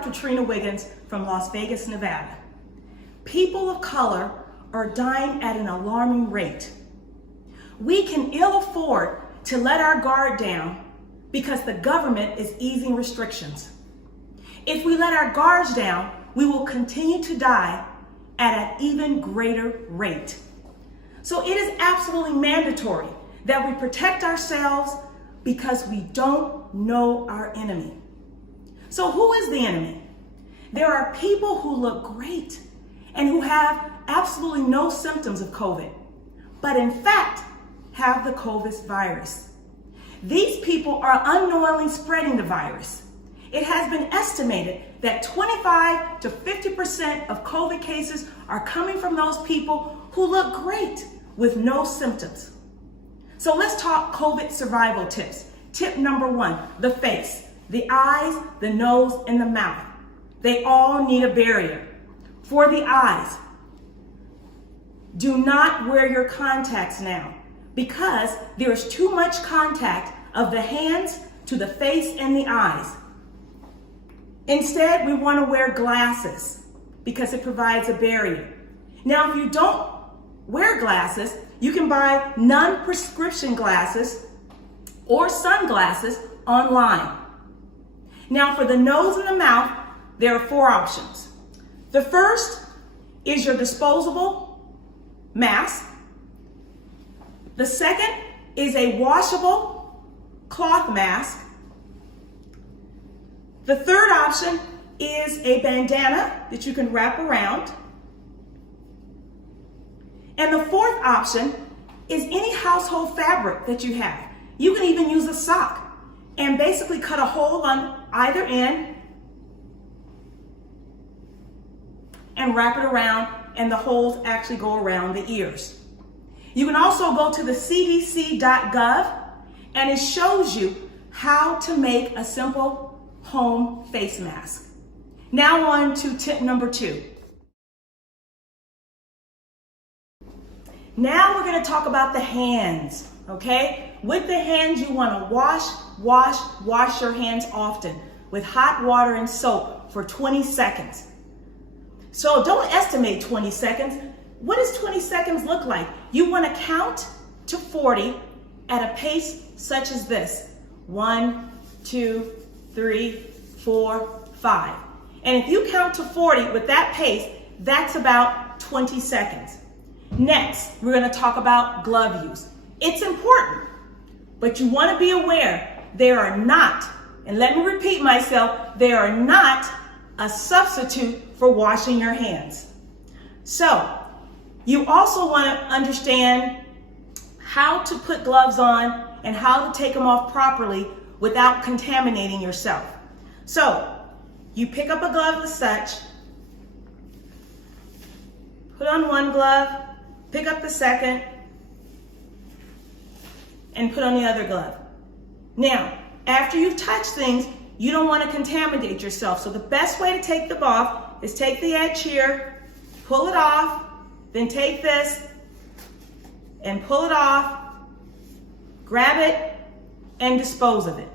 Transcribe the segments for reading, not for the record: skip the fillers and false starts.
Dr. Trina Wiggins from Las Vegas, Nevada. People of color are dying at an alarming rate. We can ill afford to let our guard down because the government is easing restrictions. If we let our guards down, we will continue to die at an even greater rate. So it is absolutely mandatory that we protect ourselves because we don't know our enemy. So who is the enemy? There are people who look great and who have absolutely no symptoms of COVID, but in fact have the COVID virus. These people are unknowingly spreading the virus. It has been estimated that 25 to 50% of COVID cases are coming from those people who look great with no symptoms. So let's talk COVID survival tips. Tip number 1, the face, the eyes, the nose, and the mouth. They all need a barrier. For the eyes, do not wear your contacts now because there is too much contact of the hands to the face and the eyes. Instead, we want to wear glasses because it provides a barrier. Now, if you don't wear glasses, you can buy non-prescription glasses or sunglasses online. Now, for the nose and the mouth, there are 4 options. The first is your disposable mask. The second is a washable cloth mask. The third option is a bandana that you can wrap around. And the fourth option is any household fabric that you have. You can even use a sock and basically cut a hole on either end and wrap it around, and the holes actually go around the ears. You can also go to the cdc.gov and it shows you how to make a simple home face mask. Now on to tip number 2. Now we're going to talk about the hands, okay? With the hands, you want to wash your hands often with hot water and soap for 20 seconds. So don't estimate 20 seconds. What does 20 seconds look like? You want to count to 40 at a pace such as this. 1, 2, 3, 4, 5. And if you count to 40 with that pace, that's about 20 seconds. Next, we're going to talk about glove use. It's important, but you want to be aware they are not, and let me repeat myself, they are not a substitute for washing your hands. So, you also want to understand how to put gloves on and how to take them off properly without contaminating yourself. So, you pick up a glove as such, put on one glove, pick up the second, and put on the other glove. Now, after you've touched things, you don't want to contaminate yourself. So the best way to take them off is take the edge here, pull it off, then take this and pull it off, grab it, and dispose of it.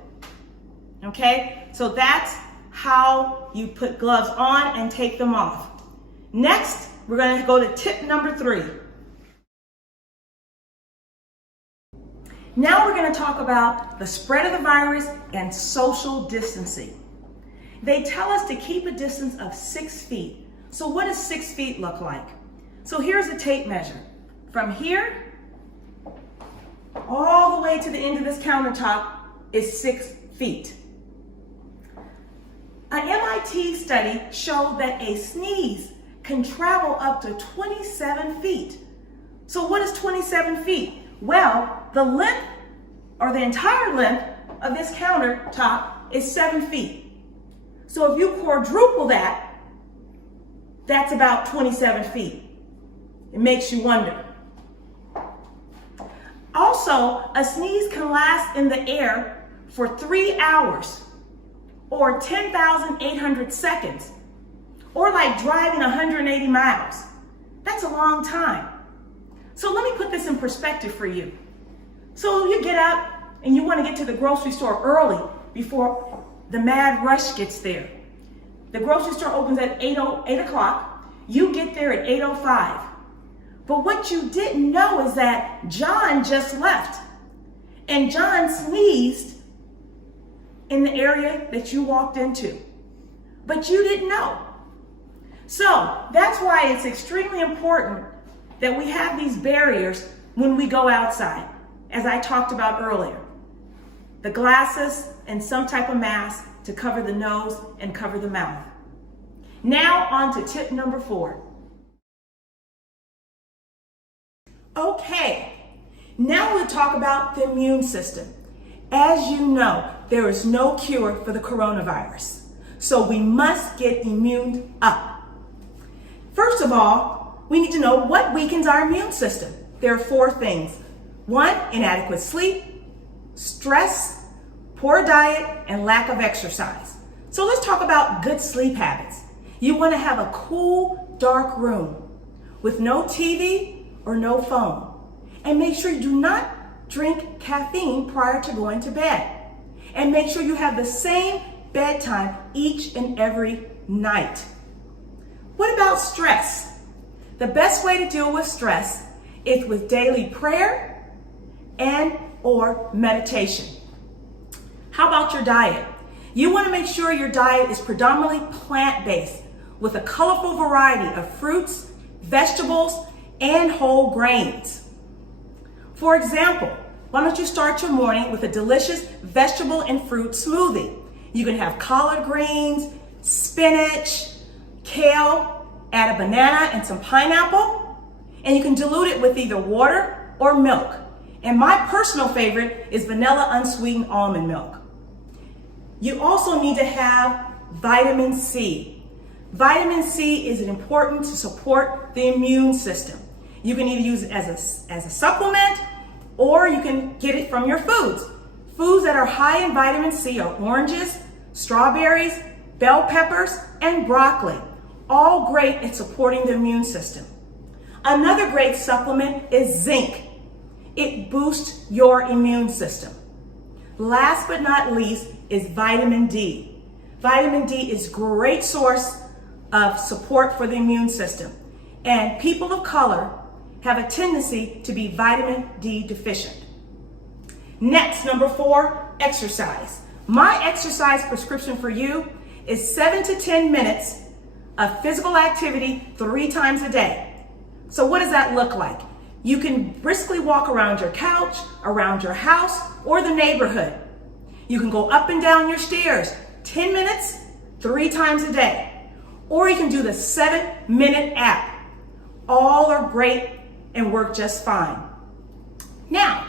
Okay? So that's how you put gloves on and take them off. Next, we're going to go to tip number 3. Now we're going to talk about the spread of the virus and social distancing. They tell us to keep a distance of 6 feet. So what does 6 feet look like? So here's a tape measure. From here all the way to the end of this countertop is 6 feet. An MIT study showed that a sneeze can travel up to 27 feet. So what is 27 feet? Well, the length, or the entire length of this countertop is 7 feet. So if you quadruple that, that's about 27 feet. It makes you wonder. Also, a sneeze can last in the air for 3 hours, or 10,800 seconds, or like driving 180 miles. That's a long time. So let me put this in perspective for you. So you get up and you want to get to the grocery store early before the mad rush gets there. The grocery store opens at 8 o'clock. You get there at 8:05. But what you didn't know is that John just left. And John sneezed in the area that you walked into. But you didn't know. So that's why it's extremely important that we have these barriers when we go outside, as I talked about earlier. The glasses and some type of mask to cover the nose and cover the mouth. Now on to tip number 4. Okay, now we'll talk about the immune system. As you know, there is no cure for the coronavirus, so we must get immune up. First of all, we need to know what weakens our immune system. There are 4 things. 1, inadequate sleep, stress, poor diet, and lack of exercise. So let's talk about good sleep habits. You want to have a cool, dark room with no TV or no phone. And make sure you do not drink caffeine prior to going to bed. And make sure you have the same bedtime each and every night. What about stress? The best way to deal with stress is with daily prayer and or meditation. How about your diet? You want to make sure your diet is predominantly plant-based with a colorful variety of fruits, vegetables, and whole grains. For example, why don't you start your morning with a delicious vegetable and fruit smoothie? You can have collard greens, spinach, kale, add a banana and some pineapple, and you can dilute it with either water or milk. And my personal favorite is vanilla unsweetened almond milk. You also need to have vitamin C. Vitamin C is important to support the immune system. You can either use it as a supplement, or you can get it from your foods. Foods that are high in vitamin C are oranges, strawberries, bell peppers, and broccoli. All great at supporting the immune system. Another great supplement is zinc. It boosts your immune system. Last but not least is vitamin D. Vitamin D is a great source of support for the immune system. And people of color have a tendency to be vitamin D deficient. Next, number 4, exercise. My exercise prescription for you is 7 to 10 minutes of physical activity 3 times a day. So what does that look like? You can briskly walk around your couch, around your house, or the neighborhood. You can go up and down your stairs 10 minutes, 3 times a day. Or you can do the 7-minute app. All are great and work just fine. Now,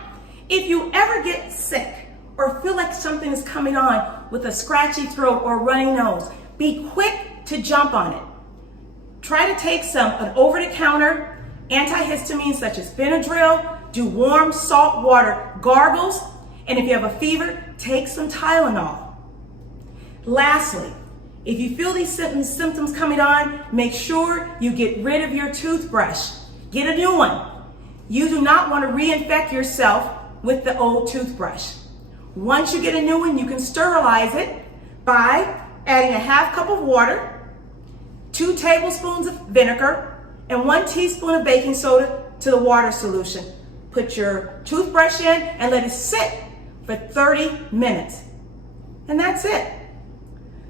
if you ever get sick or feel like something is coming on with a scratchy throat or runny nose, be quick to jump on it. Try to take an over-the-counter antihistamine such as Benadryl, do warm salt water gargles, and if you have a fever, take some Tylenol. Lastly, if you feel these symptoms coming on, make sure you get rid of your toothbrush. Get a new one. You do not want to reinfect yourself with the old toothbrush. Once you get a new one, you can sterilize it by adding a half cup of water, 2 tablespoons of vinegar, and 1 teaspoon of baking soda to the water solution. Put your toothbrush in and let it sit for 30 minutes. And that's it.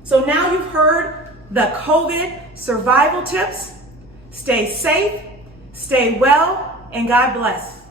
So now you've heard the COVID survival tips. Stay safe, stay well, and God bless.